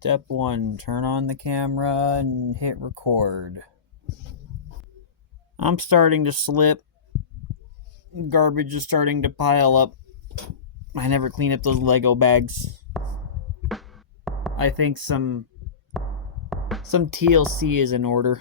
Step 1, turn on the camera and hit record. I'm starting to slip. Garbage is starting to pile up. I never clean up those Lego bags. I think some TLC is in order.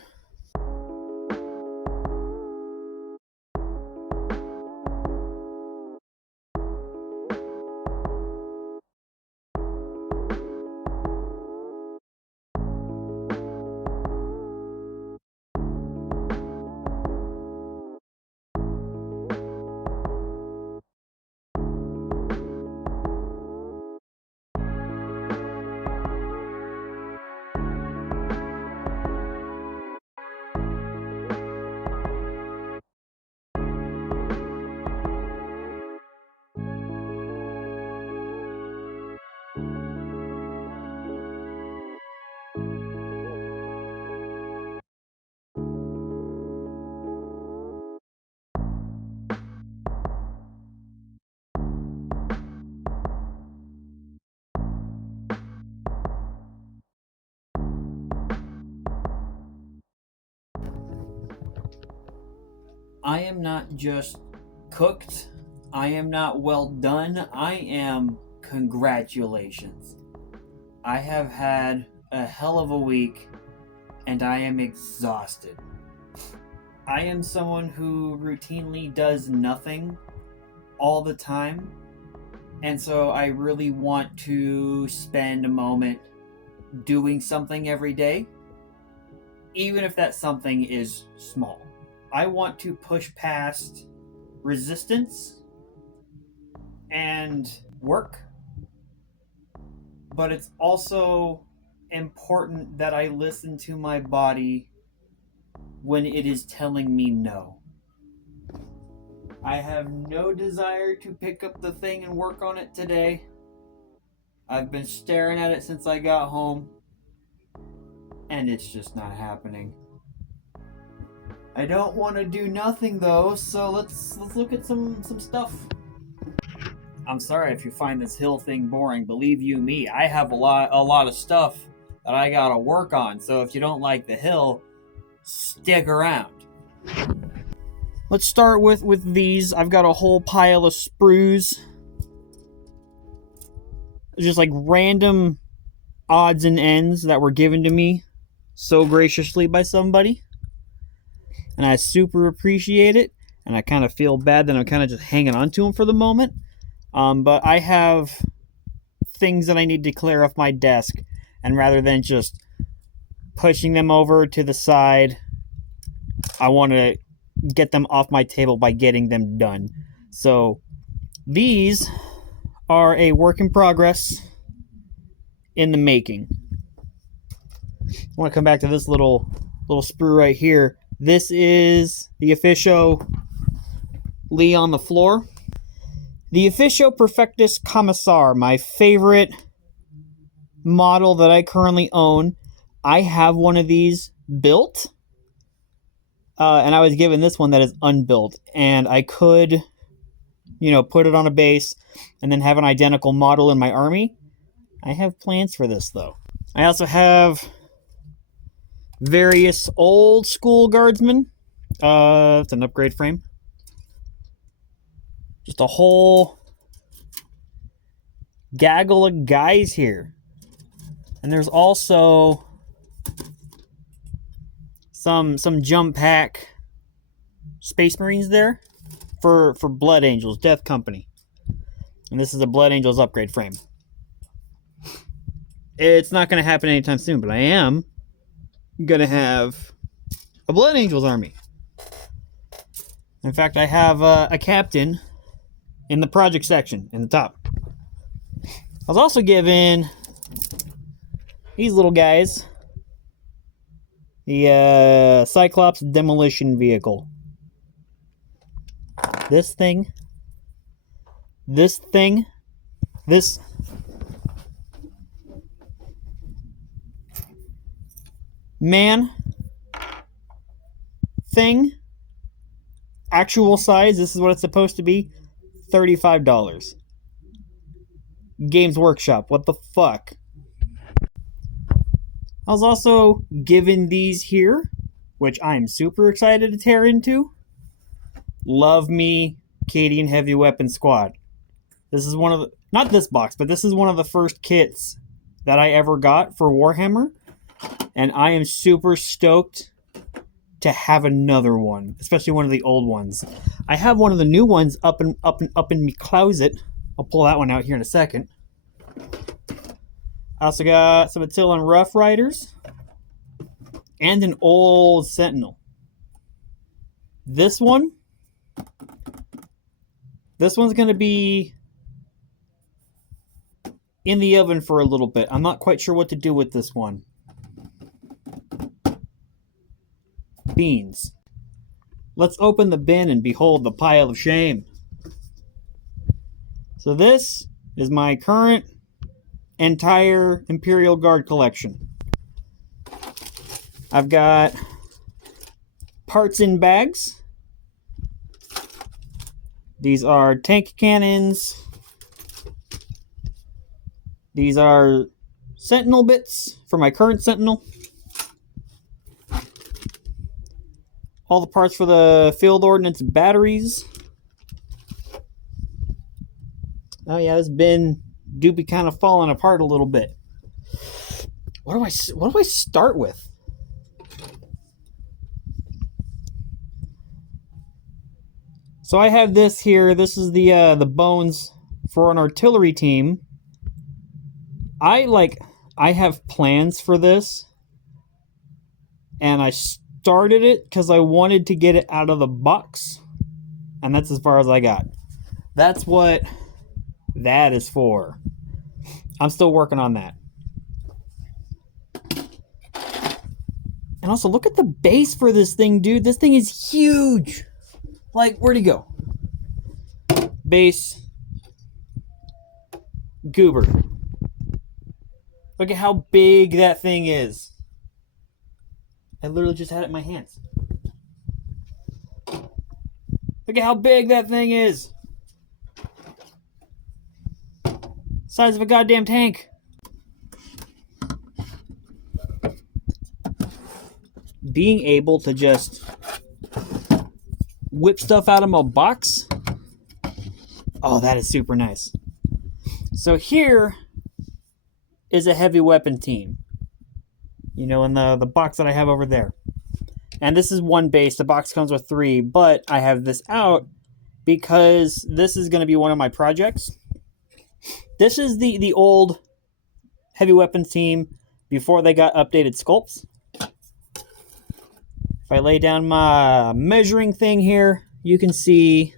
I am not just cooked. I am not well done. I am congratulations. I have had a hell of a week and I am exhausted. I am someone who routinely does nothing all the time, and so I really want to spend a moment doing something every day, even if that something is small. I want to push past resistance and work, but it's also important that I listen to my body when it is telling me no. I have no desire to pick up the thing and work on it today. I've been staring at it since I got home, and it's just not happening. I don't want to do nothing though, so let's look at some stuff. I'm sorry if you find this hill thing boring. Believe you me, I have a lot of stuff that I gotta work on. So if you don't like the hill, stick around. Let's start with these. I've got a whole pile of sprues. Just like random odds and ends that were given to me so graciously by somebody. And I super appreciate it. And I kind of feel bad that I'm kind of just hanging on to them for the moment. But I have things that I need to clear off my desk. And rather than just pushing them over to the side, I want to get them off my table by getting them done. So these are a work in progress in the making. I want to come back to this little sprue right here. This is the Officio Lee on the floor. The Officio Perfectus Commissar, my favorite model that I currently own. I have one of these built. And I was given this one that is unbuilt. And I could, put it on a base and then have an identical model in my army. I have plans for this, though. I also have various old school guardsmen. It's an upgrade frame. Just a whole gaggle of guys here. And there's also some jump pack Space Marines there for Blood Angels, Death Company. And this is a Blood Angels upgrade frame. It's not going to happen anytime soon, but I am going to have a Blood Angels army. In fact, I have a captain in the project section in the top. I was also given these little guys. The Cyclops Demolition Vehicle. This man thing, actual size, this is what it's supposed to be, $35. Games Workshop, what the fuck? I was also given these here, which I'm super excited to tear into. Love me Cadian Heavy Weapon Squad. This is one of the, not this box, but this is one of the first kits that I ever got for Warhammer. And I am super stoked to have another one, especially one of the old ones. I have one of the new ones up in my closet. I'll pull that one out here in a second. I also got some Attilan Rough Riders and an old Sentinel. This one's going to be in the oven for a little bit. I'm not quite sure what to do with this one. Beans. Let's open the bin and behold the pile of shame. So this is my current entire Imperial Guard collection. I've got parts in bags. These are tank cannons. These are Sentinel bits for my current Sentinel. All the parts for the field ordnance batteries. Oh yeah, this bin do be kind of falling apart a little bit. What do I start with? So I have this here. This is the bones for an artillery team. I have plans for this, and I started it because I wanted to get it out of the box, and that's as far as I got. That's what that is for. I'm still working on that. And also, look at the base for this thing, dude. This thing is huge. Like, where'd he go? Base. Goober. Look at how big that thing is. I literally just had it in my hands. Look at how big that thing is. Size of a goddamn tank. Being able to just whip stuff out of my box. Oh, that is super nice. So here is a heavy weapon team. You know, in the box that I have over there. And this is one base. The box comes with 3, but I have this out because this is going to be one of my projects. This is the old heavy weapons team before they got updated sculpts. If I lay down my measuring thing here, you can see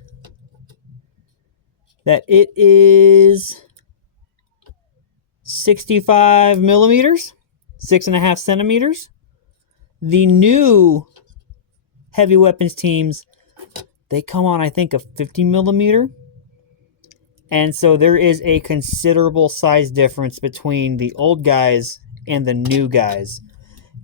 that it is 65 millimeters, 6.5 centimeters. The new heavy weapons teams, they come on, I think, a 50 millimeter. And so there is a considerable size difference between the old guys and the new guys.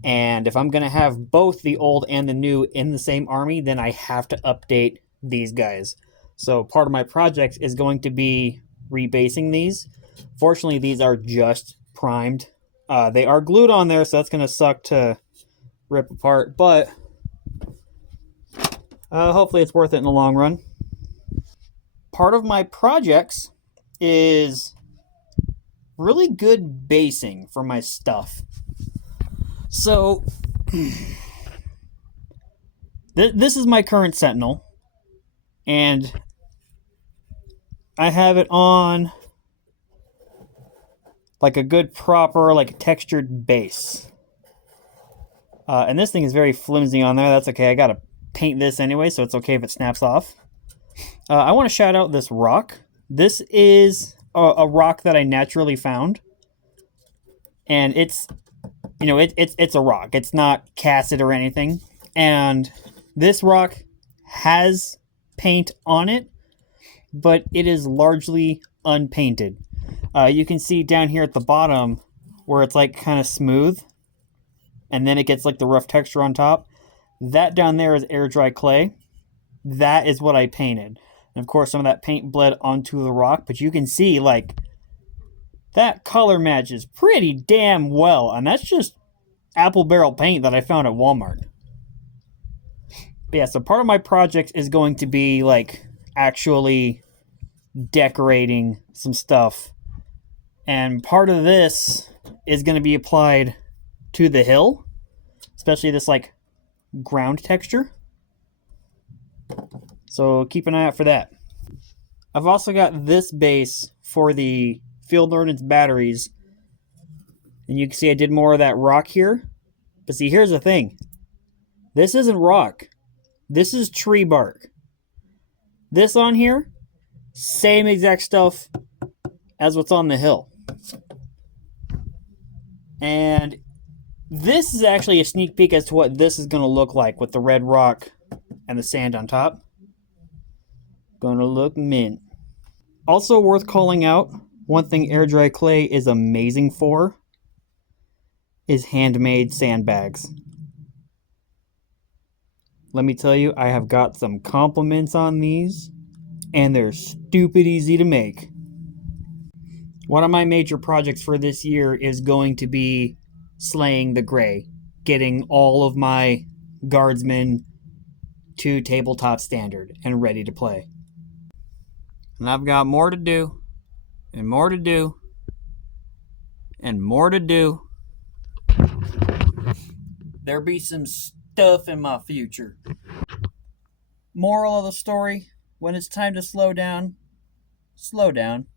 And if I'm going to have both the old and the new in the same army, then I have to update these guys. So part of my project is going to be rebasing these. Fortunately, these are just primed. They are glued on there, so that's going to suck to rip apart. But hopefully it's worth it in the long run. Part of my projects is really good basing for my stuff. So, this is my current Sentinel, and I have it on like a good proper, like textured base. And this thing is very flimsy on there. That's okay. I gotta paint this anyway, so it's okay if it snaps off. I want to shout out this rock. This is a rock that I naturally found, and it's, you know, it's a rock. It's not casted or anything. And this rock has paint on it, but it is largely unpainted. You can see down here at the bottom where it's like kind of smooth, and then it gets like the rough texture on top. That down there is air dry clay. That is what I painted. And of course, some of that paint bled onto the rock, but you can see like that color matches pretty damn well, and that's just apple barrel paint that I found at Walmart. But yeah, so part of my project is going to be like actually decorating some stuff. And part of this is going to be applied to the hill, especially this like ground texture. So keep an eye out for that. I've also got this base for the Field Ordnance batteries. And you can see I did more of that rock here. But see, here's the thing. This isn't rock. This is tree bark. This on here, same exact stuff as what's on the hill. And this is actually a sneak peek as to what this is going to look like with the red rock and the sand on top. Gonna look mint. Also worth calling out, one thing air dry clay is amazing for is handmade sandbags. Let me tell you, I have got some compliments on these, and they're stupid easy to make. One of my major projects for this year is going to be slaying the gray, getting all of my guardsmen to tabletop standard and ready to play. And I've got more to do, and more to do, and more to do. There be some stuff in my future. Moral of the story, when it's time to slow down, slow down.